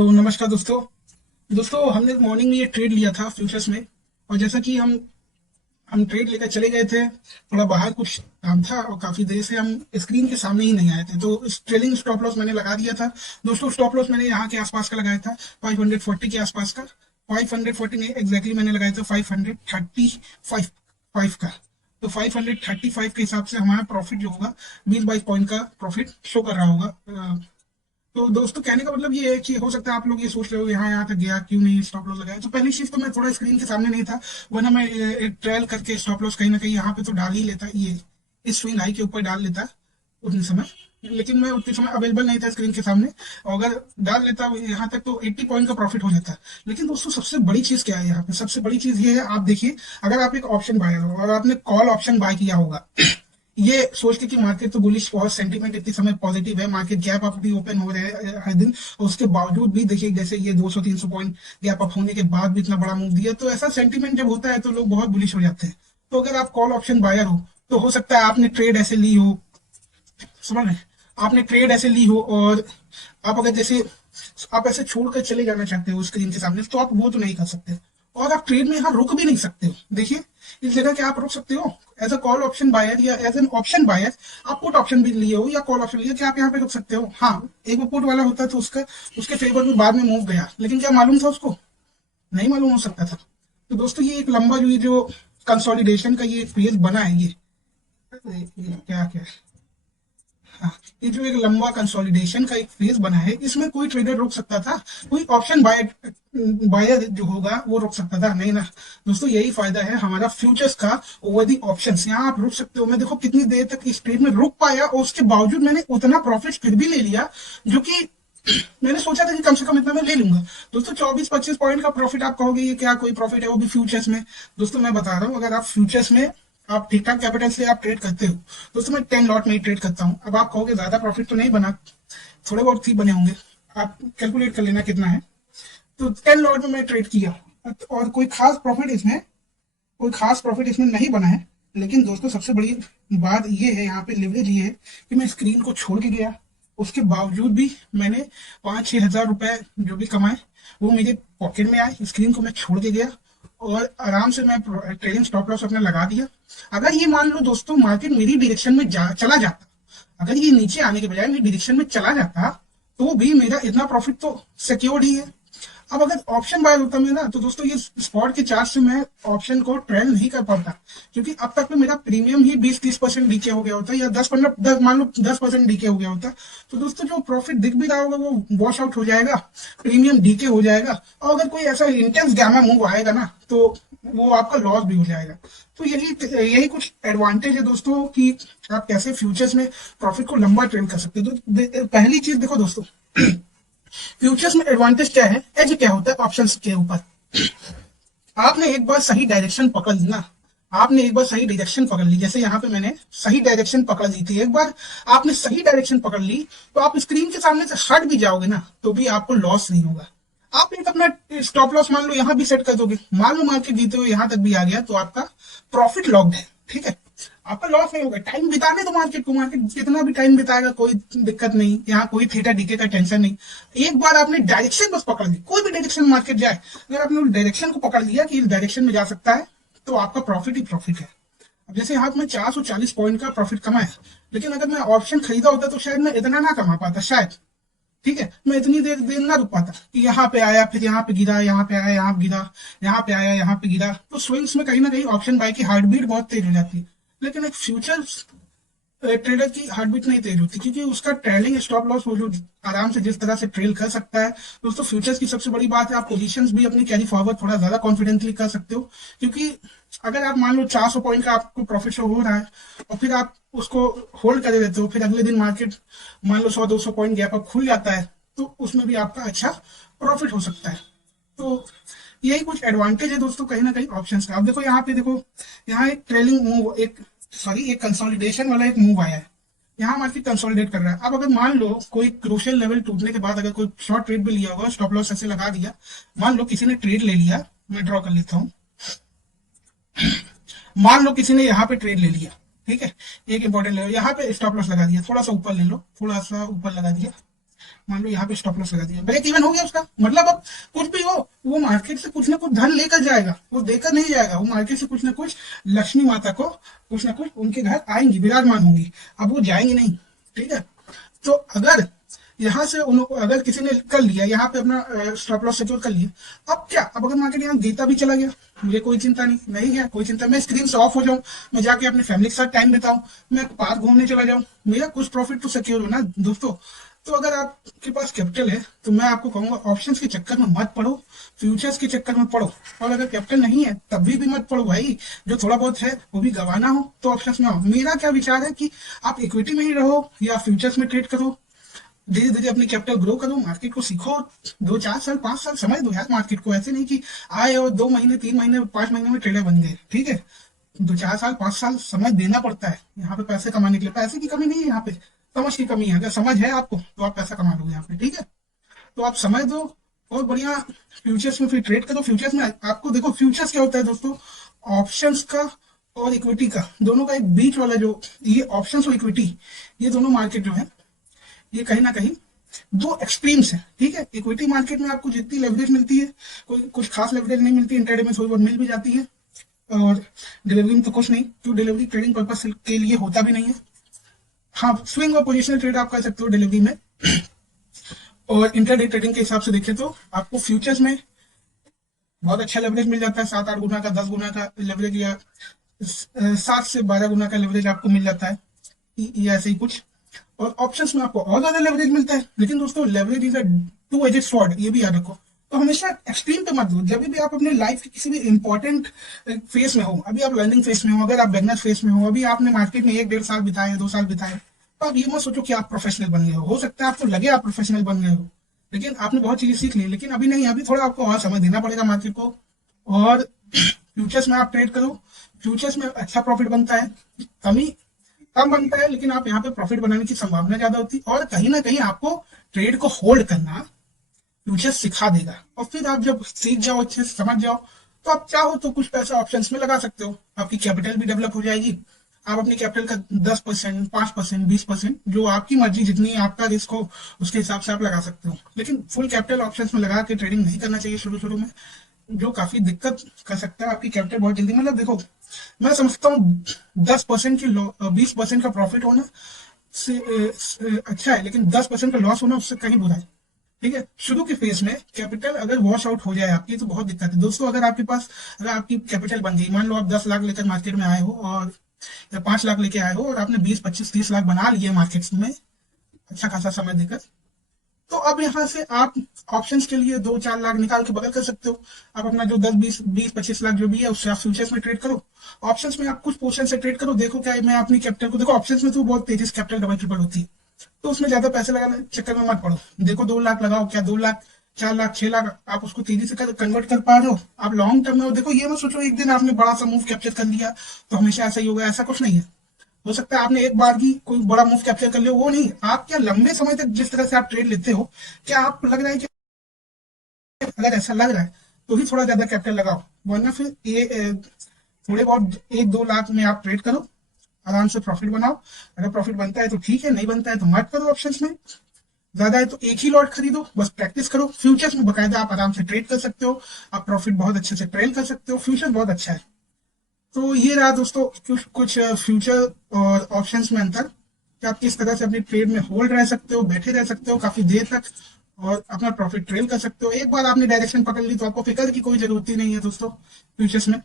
तो नमस्कार दोस्तों। हमने मॉर्निंग में ये ट्रेड लिया था फ्यूचर्स में। और जैसा कि हम ट्रेड लेकर चले गए थे, थोड़ा बाहर कुछ काम था और काफी देर से हम स्क्रीन के सामने ही नहीं आए थे, तो इस ट्रेलिंग स्टॉप लॉस मैंने लगा दिया था। दोस्तों स्टॉप लॉस मैंने यहाँ के आसपास का लगाया था, 540 के आसपास का। 540 नहीं, एग्जैक्टली मैंने लगाया था 535 का। तो 535 के हिसाब से हमारा प्रॉफिट जो होगा 20-22 पॉइंट का प्रॉफिट शो कर रहा होगा। तो दोस्तों कहने का मतलब ये है कि हो सकता है आप लोग ये सोच रहे हो यहाँ तक गया क्यों नहीं स्टॉप लॉस लगाया। तो पहली चीज तो मैं थोड़ा स्क्रीन के सामने नहीं था, वरना मैं ट्रायल करके स्टॉप लॉस कहीं ना कहीं यहाँ पे तो डाल ही लेता, ये इस स्विंग हाई के ऊपर डाल लेता उतने समय। लेकिन मैं उतने समय अवेलेबल नहीं था स्क्रीन के सामने, और अगर डाल लेता यहाँ तक तो 80 पॉइंट का प्रॉफिट हो जाता। लेकिन दोस्तों सबसे बड़ी चीज क्या है यहाँ पे, सबसे बड़ी चीज ये है, आप देखिए, अगर आप एक ऑप्शन बायर हो और आपने कॉल ऑप्शन बाय किया होगा ये सोच के कि मार्केट तो बुलिश बहुत, सेंटीमेंट इतनी समय पॉजिटिव है, मार्केट गैप अप भी ओपन हो रहे हैं हर दिन, और उसके बावजूद भी देखिए जैसे ये 200-300 पॉइंट गैप अप होने के बाद भी इतना बड़ा मूव दिया, तो ऐसा सेंटीमेंट जब होता है तो लोग बहुत बुलिश हो जाते हैं। तो अगर आप कॉल ऑप्शन बायर हो तो हो सकता है आपने ट्रेड ऐसे ली हो, समझ रहे हैं? आपने ट्रेड ऐसे ली हो और आप अगर जैसे आप ऐसे छोड़कर चले जाना चाहते हो स्क्रीन के सामने, तो आप वो तो नहीं कर सकते। और आप ट्रेड में यहाँ रुक भी नहीं सकते हो। देखिए इस जगह क्या आप रुक सकते हो as a call option buyer या एज एन ऑप्शन बायर, आप पुट ऑप्शन भी लिए हो या कॉल ऑप्शन लिए, क्या आप यहाँ पे रुक सकते हो? हाँ, एक वो पुट वाला होता है तो उसका उसके फेवर में बाद में मूव गया, लेकिन क्या मालूम था उसको? नहीं मालूम हो सकता था। तो दोस्तों ये एक लंबा जो कंसोलिडेशन का ये फेज बना है, ये क्या क्या हाँ, ये जो एक लंबा कंसोलिडेशन का एक फेज बना है, इसमें कोई ट्रेडर रोक सकता था? कोई ऑप्शन बायर जो होगा वो रोक सकता था? नहीं ना। दोस्तों यही फायदा है हमारा फ्यूचर्स का ओवर दी ऑप्शंस। यहाँ आप रुक सकते हो। मैं देखो कितनी देर तक इस ट्रेड में रुक पाया और उसके बावजूद मैंने उतना प्रॉफिट फिर भी ले लिया, जो कि मैंने सोचा था कि कम से कम इतना मैं ले लूंगा। दोस्तों 24-25 पॉइंट का प्रॉफिट, आप कहोगे ये क्या कोई प्रॉफिट है, वो भी फ्यूचर्स में? दोस्तों मैं बता रहा हूँ, अगर आप फ्यूचर्स में आप ठीक ठाक कैपिटल से आप ट्रेड करते हो, दोस्तों मैं 10 लॉट में ही ट्रेड करता हूँ। अब आप कहोगे ज्यादा प्रॉफिट तो नहीं बना, थोड़े बहुत ही बने होंगे, आप कैलकुलेट कर लेना कितना है। तो 10 लॉट में मैं ट्रेड किया और कोई खास प्रॉफिट इसमें नहीं बना है। लेकिन दोस्तों सबसे बड़ी बात ये है, यहाँ पे लिवरेज ये है कि मैं स्क्रीन को छोड़ के गया, उसके बावजूद भी मैंने 5-6 हज़ार रुपए जो भी कमाए वो मेरे पॉकेट में आए। स्क्रीन को मैं छोड़ के गया और आराम से मैं ट्रेडिंग स्टॉप लॉस अपना लगा दिया। अगर ये मान लो दोस्तों मार्केट मेरी डायरेक्शन में चला जाता, अगर ये नीचे आने के बजाय मेरी डायरेक्शन में चला जाता, तो भी मेरा इतना प्रॉफिट तो सिक्योर्ड ही है। अब अगर ऑप्शन बाय होता मैं ना, तो दोस्तों ये स्पॉट के चार्ट से मैं ऑप्शन को ट्रेल नहीं कर पाता, क्योंकि अब तक में मेरा प्रीमियम ही 20-30% डीके हो गया होता, या 10-15 मान लो 10% डीके हो गया होता। तो दोस्तों जो प्रॉफिट दिख भी रहा होगा वो वॉश आउट हो जाएगा, प्रीमियम डीके हो जाएगा, और अगर कोई ऐसा इंटेंस गैमा मूव आएगा ना तो वो आपका लॉस भी हो जाएगा। तो यही कुछ एडवांटेज है दोस्तों कि आप कैसे फ्यूचर्स में प्रॉफिट को लंबा ट्रेड कर सकते हो। तो पहली चीज देखो दोस्तों, फ्यूचर्स में एडवांटेज क्या है, एज क्या होता है ऑप्शंस के ऊपर। आपने एक बार सही डायरेक्शन पकड़ ली ना, आपने एक बार सही डायरेक्शन पकड़ ली, जैसे यहाँ पे मैंने सही डायरेक्शन पकड़ ली थी, एक बार आपने सही डायरेक्शन पकड़ ली तो आप स्क्रीन के सामने से हट भी जाओगे ना तो भी आपको लॉस नहीं होगा। आप एक अपना स्टॉप लॉस मान लो यहाँ भी सेट कर दोगे, मान लो मार्केट जीते हुए यहाँ तक भी आ गया तो आपका प्रॉफिट लॉक्ड है, ठीक है, आपका लॉस नहीं होगा। टाइम बिताने तो मार्केट को, मार्केट जितना भी टाइम बिताएगा कोई दिक्कत नहीं, यहाँ कोई थीटा डीके का टेंशन नहीं। एक बार आपने डायरेक्शन बस पकड़ ली, कोई भी डायरेक्शन मार्केट जाए, अगर आपने डायरेक्शन को पकड़ लिया कि इस डायरेक्शन में जा सकता है, तो आपका प्रॉफिट ही प्रॉफिट है। अब जैसे यहाँ में 440 पॉइंट का प्रॉफिट कमाया, लेकिन अगर मैं ऑप्शन खरीदा होता तो शायद मैं इतना ना कमा पाता, शायद, ठीक है, मैं इतनी देर देर ना रुक पाता कि यहाँ पे आया फिर यहाँ पे गिरा, यहाँ पे आया यहाँ गिरा, यहाँ पे आया यहाँ पे गिरा। तो स्विंग्स में कहीं ना कहीं ऑप्शन बाय की हार्ट बीट बहुत तेज हो जाती है, लेकिन एक फ्यूचर ट्रेडर की हार्ट बीट नहीं तेज होती, क्योंकि उसका ट्रेलिंग स्टॉप लॉस वो जो आराम से जिस तरह से ट्रेल कर सकता है। दोस्तों फ्यूचर्स की सबसे बड़ी बात है, आप पोजीशंस भी अपनी कैरी फॉरवर्ड थोड़ा ज्यादा कॉन्फिडेंटली कर सकते हो, क्योंकि अगर आप मान लो 400 पॉइंट का आपको प्रॉफिट शो हो रहा है और फिर आप उसको होल्ड करे रहते हो, फिर अगले दिन मार्केट मान लो 100-200 पॉइंट गैप अप खुल जाता है, तो उसमें भी आपका अच्छा प्रॉफिट हो सकता है। तो यही कुछ एडवांटेज है दोस्तों कहीं ना कहीं ऑप्शंस का। अब देखो यहाँ पे देखो, यहाँ एक ट्रेलिंग मूव, एक कंसोलिडेशन वाला एक मूव आया है, यहाँ मार्केट कंसोलिडेट कर रहा है। अब अगर मान लो कोई क्रूशियल लेवल टूटने के बाद अगर कोई शॉर्ट ट्रेड भी लिया होगा, स्टॉप लॉस ऐसे लगा दिया, मान लो किसी ने ट्रेड ले लिया, मैं ड्रॉ कर लेता हूँ, मान लो किसी ने यहाँ पे ट्रेड ले लिया, ठीक है, एक इंपॉर्टेंट लेवल यहाँ पे स्टॉप लॉस लगा दिया, थोड़ा सा ऊपर ले लो, थोड़ा सा ऊपर लगा दिया, मान लो यहाँ पे स्टॉप लॉस लगा दिया, ब्रेक इवन हो गया उसका, मतलब अब कुछ भी हो वो मार्केट से कुछ ना कुछ धन लेकर जाएगा, वो देकर नहीं जाएगा, वो मार्केट से कुछ ना कुछ लक्ष्मी माता को कुछ ना कुछ उनके घर आएंगी, विराजमान होंगी, अब वो जाएंगी नहीं। ठीक है, तो अगर यहाँ से अगर किसी ने कर लिया यहाँ पे अपना स्टॉप लॉस सिक्योर कर लिया, अब क्या, अब अगर मार्केट यहाँ देता भी चला गया, मुझे कोई चिंता नहीं, नहीं गया कोई चिंता, मैं स्क्रीन से ऑफ हो जाऊं, मैं जाके अपने फैमिली के साथ टाइम बिताऊं, मैं पार्क घूमने चला जाऊं, मेरा कुछ प्रॉफिट तो सिक्योर हो ना दोस्तों। तो अगर आपके पास कैपिटल है तो मैं आपको कहूंगा ऑप्शंस के चक्कर में मत पड़ो, फ्यूचर्स के चक्कर में पड़ो, और अगर कैपिटल नहीं है तभी भी मत पड़ो भाई, जो थोड़ा बहुत है वो भी गंवाना हो तो ऑप्शंस में आओ। मेरा क्या विचार है कि आप इक्विटी में ही रहो या फ्यूचर्स में ट्रेड करो, धीरे धीरे अपनी कैपिटल ग्रो करो, मार्केट को सीखो, 2 4 साल 5 साल समझ दो यार मार्केट को, ऐसे नहीं कि आए और 2 महीने 3 महीने 5 महीने में ट्रेडर बन गए। ठीक है, 2 4 साल 5 साल समय देना पड़ता है यहाँ पे पैसे कमाने के लिए, पैसे की कमी नहीं है यहाँ पे, समझ की कमी है, अगर समझ है आपको तो आप पैसा कमा लोगे यहाँ पे। ठीक है, तो आप समझ दो और बढ़िया फ्यूचर्स में फिर ट्रेड करो। फ्यूचर्स में आपको देखो, फ्यूचर्स क्या होता है दोस्तों, ऑप्शंस का और इक्विटी का दोनों का एक बीच वाला जो ये ऑप्शंस और इक्विटी, ये दोनों मार्केट जो है ये कहीं ना कहीं दो एक्सट्रीम्स है। ठीक है, इक्विटी मार्केट में आपको जितनी लेवरेज मिलती है कोई कुछ खास लेवरेज नहीं मिलती, इंट्राडे में थोड़ी बहुत मिल भी जाती है, और डिलीवरी में तो कुछ नहीं, तो डिलीवरी ट्रेडिंग पर्पज के लिए होता भी नहीं है। हाँ, स्विंग और पोजिशनल ट्रेड आप कर सकते हो डिलीवरी में, और इंट्राडे ट्रेडिंग के हिसाब से देखें तो आपको फ्यूचर्स में बहुत अच्छा लेवरेज मिल जाता है, 7 8 गुना का 10 गुना का लेवरेज, या 7 से 12 गुना का लेवरेज आपको मिल जाता है, या ऐसे ही कुछ। और ऑप्शंस में आपको और ज्यादा लेवरेज मिलता है, लेकिन दोस्तों leverage is a two edged sword, ये भी याद रखो। तो हमेशा एक्सट्रीम पे मत दो, जब भी आप अपने लाइफ के किसी भी इंपॉर्टेंट फेस में हो, अभी आप लर्निंग फेस में हो, अगर आप बिगनर फेस में हो, अभी आपने मार्केट में 1 1.5 साल बिताए 2 साल बिताए, तो आप ये मत सोचो कि आप प्रोफेशनल बन गए हो सकता है आपको लगे आप प्रोफेशनल बन गए हो, लेकिन आपने बहुत चीजें सीख ली, लेकिन अभी नहीं, अभी थोड़ा आपको और समय देना पड़ेगा मार्केट को। और फ्यूचर्स में आप ट्रेड करो, फ्यूचर्स में अच्छा प्रॉफिट बनता है, कमी कम बनता है, लेकिन आप यहाँ पे प्रॉफिट बनाने की संभावना ज्यादा होती है, और कहीं ना कहीं आपको ट्रेड को होल्ड करना फ्यूचर सिखा देगा। और फिर आप जब सीख जाओ, अच्छे से समझ जाओ, तो आप चाहो तो कुछ पैसा ऑप्शंस में लगा सकते हो, आपकी कैपिटल भी डेवलप हो जाएगी, आप अपनी कैपिटल का 10% 5% 20% जो आपकी मर्जी, जितनी आपका रिस्क हो उसके हिसाब से आप लगा सकते हो, लेकिन फुल कैपिटल ऑप्शंस में लगा के ट्रेडिंग नहीं करना चाहिए शुरू शुरू में, जो काफी दिक्कत कर सकता है आपकी कैपिटल बहुत जल्दी। मतलब देखो, मैं समझता हूँ 10% की 20% का प्रॉफिट होना से अच्छा है, लेकिन 10% का लॉस होना उससे कहीं बुरा है। ठीक है, शुरू के फेज में कैपिटल अगर वॉश आउट हो जाए आपकी तो बहुत दिक्कत है दोस्तों। अगर आपके पास, अगर आपकी कैपिटल बन गई, मान लो आप 10 लाख लेकर मार्केट में आए हो, और या 5 लाख लेके आए हो, और आपने 20 25 30 लाख बना लिए मार्केट्स में अच्छा खासा समय देकर, तो अब यहाँ से आप ऑप्शंस के लिए 2 4 लाख निकाल के बगल कर सकते हो। आप अपना जो 10 20 20 25 लाख जो भी है उससे आप फ्यूचर्स में ट्रेड करो, ऑप्शंस में आप कुछ पोर्शन से ट्रेड करो। देखो क्या है, मैं अपनी कैपिटल को देखो, ऑप्शंस में तो बहुत तेजी से कैपिटल डबल ट्रिपल होती है, तो उसमें ज्यादा पैसे लगाने चक्कर में मत पड़ो। देखो 2 लाख लगाओ, क्या 2 लाख 4 लाख 6 लाख आप उसको तेजी से कन्वर्ट कर पा रहे हो, आप लॉन्ग टर्म में हो। देखो ये मत सोचो एक दिन आपने बड़ा सा मूव कैप्चर कर लिया तो हमेशा ऐसा ही होगा, ऐसा कुछ नहीं है। हो सकता है आपने एक बार की कोई बड़ा मूव कैप्चर कर लिया, वो नहीं, आप क्या लंबे समय तक जिस तरह से आप ट्रेड लेते हो, क्या आप लग रहा है कि, अगर ऐसा लग रहा है तो ही थोड़ा ज्यादा कैपिटल लगाओ, वरना फिर ये थोड़े बहुत 1 2 लाख में आप ट्रेड करो, आराम से प्रॉफिट बनाओ। अगर प्रॉफिट बनता है तो ठीक है, नहीं बनता है तो मत करो ऑप्शंस में। ज्यादा है तो एक ही लॉट खरीदो, बस प्रैक्टिस करो। फ्यूचर्स में बकायदा आप आराम से ट्रेड कर सकते हो, आप प्रॉफिट बहुत अच्छे से ट्रेल कर सकते हो, फ्यूचर बहुत अच्छा है। तो ये रहा दोस्तों कुछ फ्यूचर और ऑप्शंस में अंतर, कि आप किस तरह से अपनी ट्रेड में होल्ड रह सकते हो, बैठे रह सकते हो काफी देर तक, और अपना प्रॉफिट ट्रेल कर सकते हो। एक बार आपने डायरेक्शन पकड़ ली तो आपको फिक्र की कोई जरूरत ही नहीं है दोस्तों फ्यूचर्स में।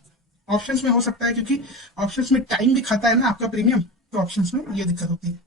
ऑप्शंस में हो सकता है, क्योंकि ऑप्शंस में टाइम भी खाता है ना आपका प्रीमियम, तो ऑप्शंस में ये दिक्कत होती है।